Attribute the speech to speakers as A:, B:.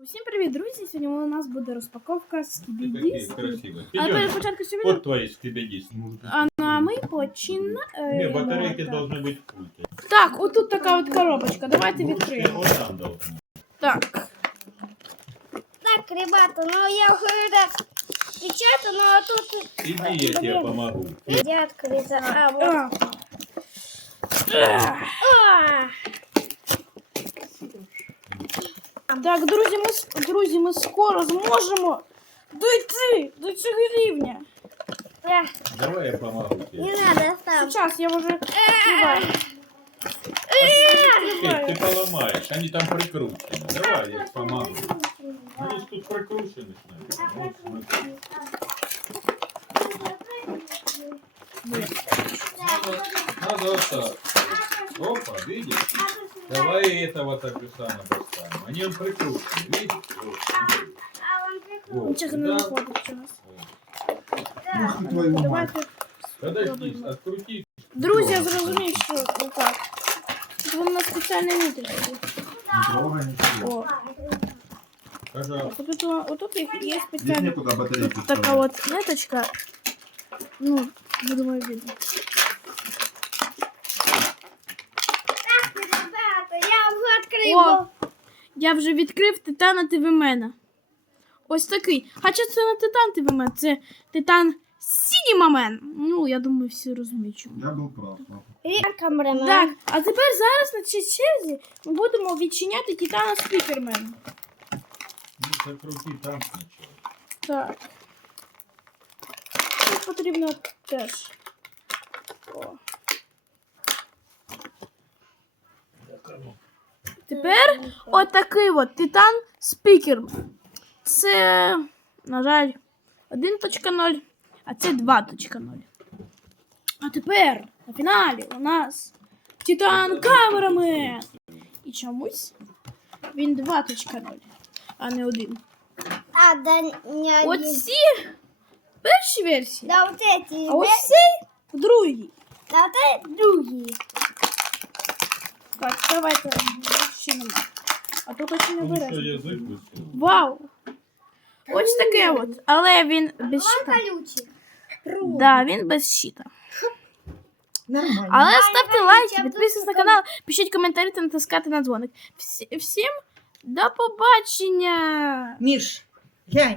A: Усім привіт, друзі! Сьогодні у нас буде розпаковка скібідіс.
B: А
A: перед початком сьогодні...
B: Вот твои скибидис.
A: А ми починаємо.
B: Не, батарейки должны быть в пульте.
A: Так, отут така от коробочка. Давайте відкриємо.
B: Вот там должны.
A: Так.
C: Так, ребята, ну я уже так печатаю, но тут...
B: Иди, я тебе помогу.
C: Где открыто? А, вот.
A: Так, друзі, ми скоро зможемо дойти до цього рівня.
B: Давай я помогу тебе.
C: Не надо, сам.
A: Зараз я вже відкриваю.
B: Ты поломаешь, они там прикручены. Давай я помогу. Они ж тут прикручены. Вот, смотри. Надо вот так. Опа, видишь? Давай этого так же самое достанем. Они он прикручены, видишь? Вот, смотри. Вот,
A: Нічого не
B: да.
A: виходить у нас.
B: Вот.
A: Давайте.
B: Подожди, открути.
A: Друзі, я зрозумів, що отак. Тут воно на спеціальній ниточці. О,
B: Пожалуйста.
A: отут є
D: Здесь
A: спеціальна
D: нету туда батарейки.
A: тут така от ниточка. Ну, думаю, видно.
C: Ребята, я уже открыл.
A: О, я вже відкрив Титана ТВ-мена. Ось такий. Хоча це не Титан ТВ-мен, це Титан Сінімамен. Ну, я думаю, всі розуміють, чому.
D: Я был прав.
C: Камерамен.
A: Так, а тепер зараз на цій черзі ми будемо відчиняти Титана Спікермена.
B: Ну, закрути там сначала.
A: Так. Тут потрібно теж. О. Тепер отакий от Титан Спікермен. Це, на жаль, 1.0, а це 2.0. А тепер на фіналі у нас Титан Камерамен. І чомусь він 2.0, а не 1.
C: А, да не один.
A: Оці перші версії,
C: Да вот эти.
A: а ось цей в другій.
C: Да вот эти другие.
A: Так, давайте відчинимо. А тут очень
B: Ну, что,
A: обережно.
B: язык высунул?
A: Вау! Ось таке от. Але він без щита.
C: Колючий.
A: Да, він без щита.
C: Нормально.
A: Але ставте лайки, підписуйтесь на канал, пишіть коментарі та натискайте на дзвоник. Всім до побачення!
E: Миш, глянь.